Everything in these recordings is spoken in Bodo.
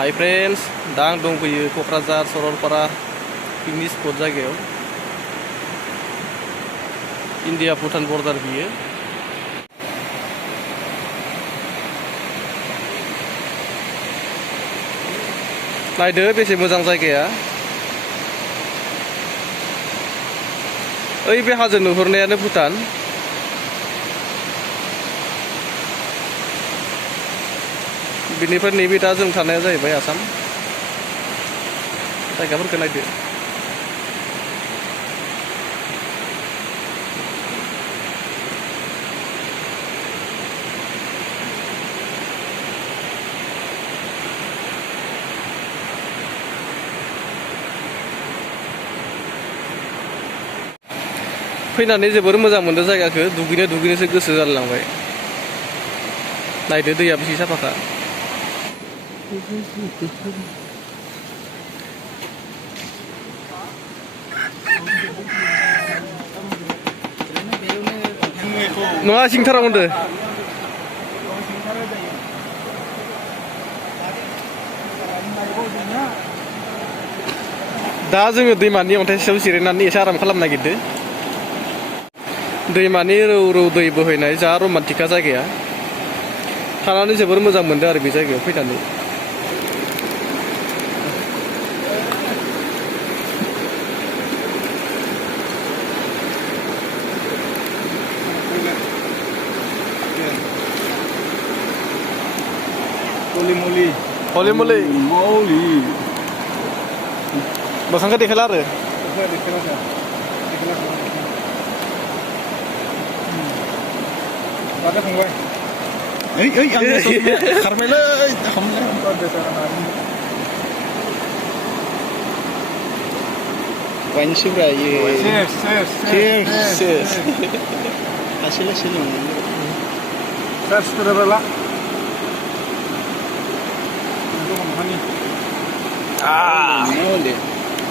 हाय फ्रेंड्स दा आं दंफैयो क'क्राझार सरलपारा पिकनिक स्पट जायगायाव इन्डिया भुटान बर्डार बियो नायदो बेसे मोजां जायगाया ओइ बे हाजो नुहुरनायानो भुटान बिनिफ्राय नैबे दा जों थानाया जाहैबाय आसाम जायगाफोरखौ नायदो फैनानै जोबोर मोजां मोनदों जायगाखौ दुगैनोसो गोसो जालांबाय नायदो दैया बेसे साफाखा नङा सिंथाराव होनदो दा जोङो दैमानि अन्थाइ सायाव जिरायनानै एसे आराम खालामनो नागिरदों दैमानि रौ रौ दै बोहैनाय जा रमान्टिका जायगाया थानानै जोबोर मोजां मोनदों आरो बे जायगायाव फैनानै Holy moly मोखांखौ देखायला आरो Ada fungway. Carmelo, wine sibra ye. Cheers. Asila. Cheers to the bella.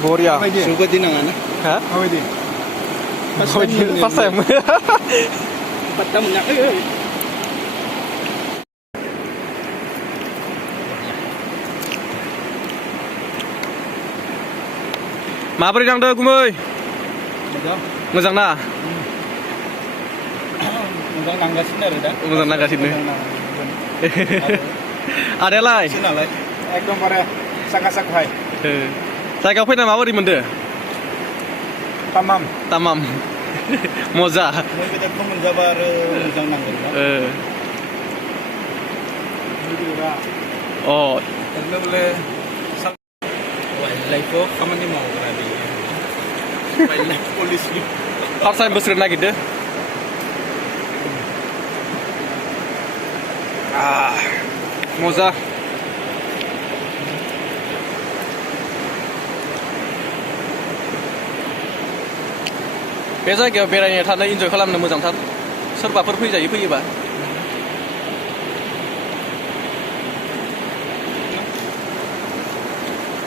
Boria. Suka dinang ana. Ha? Awedi. First time. Batam nak. माबोरै नांदों गुमै मोजां ना मोजां नांगासिनो आरो दा मोजां नांगासिनो आदायालाय एकदमबारे साखा भाई जायगायाव फैना माबोरै मोनदों तामाम मजा बेदरखौ मोनजाबा आरो मोजां नांगोन ना अ एकदमले वाइल्डलाइफआव खामानि मावग्रा बेयो वाइल्डलाइफ पलिसि फार्स्ट टाइम बोसोर नागिरदो मजा बे जायगायाव बेरायनो थानो इन्जय खालामनो मोजांथार सोरबाफोर फैयोबा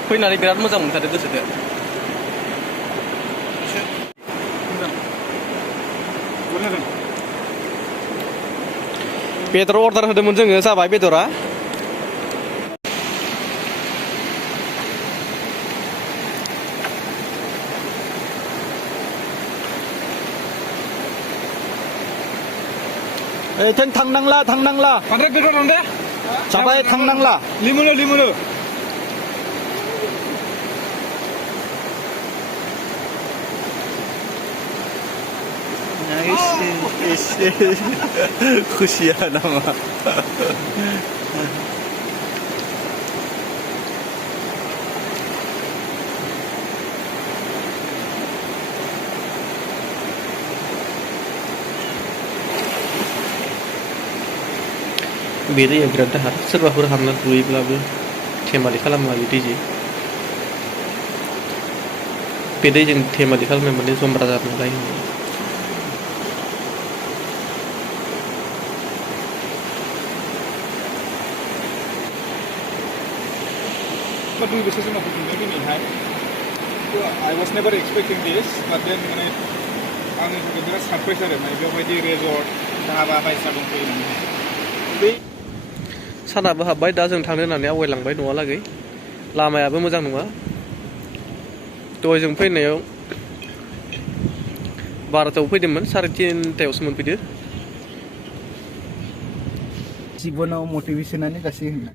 फैनानै बिराद मोजां मोनखादो गोसोखौ बेदर अर्डार होदोंमोन जोङो जाबाय बेदरा थांनांला बांद्राय गोथाव दं दे जाबाय थांनांला लिमोनो खुसिया नामा बे दैया बिराद दाहार सोरबाफोर हाबना दुगैब्लाबो थेमालि खालामो आरो दैजों बे दैजों थेमालि खालामनाय माने जमब्रा जानो लायो दुइ बोसोरसो उनाव फैफिनदों दिनैहाय I was never expecting this but then माने आंनि थाखाय बिराद सारप्राइज आरो माने बेवहायदि रेजर्ट धाबा बायदिसिना दंफैयो सानाबो हाबबाय दा जों थांनो होननानै आवगायलांबाय न'आलागै लामायाबो मोजां नङा दहाय जों फैनायाव 12टायाव फैदोंमोन 3:30टायावसो मोनफैदो जिबनाव मटिभेसनानो गासै होनना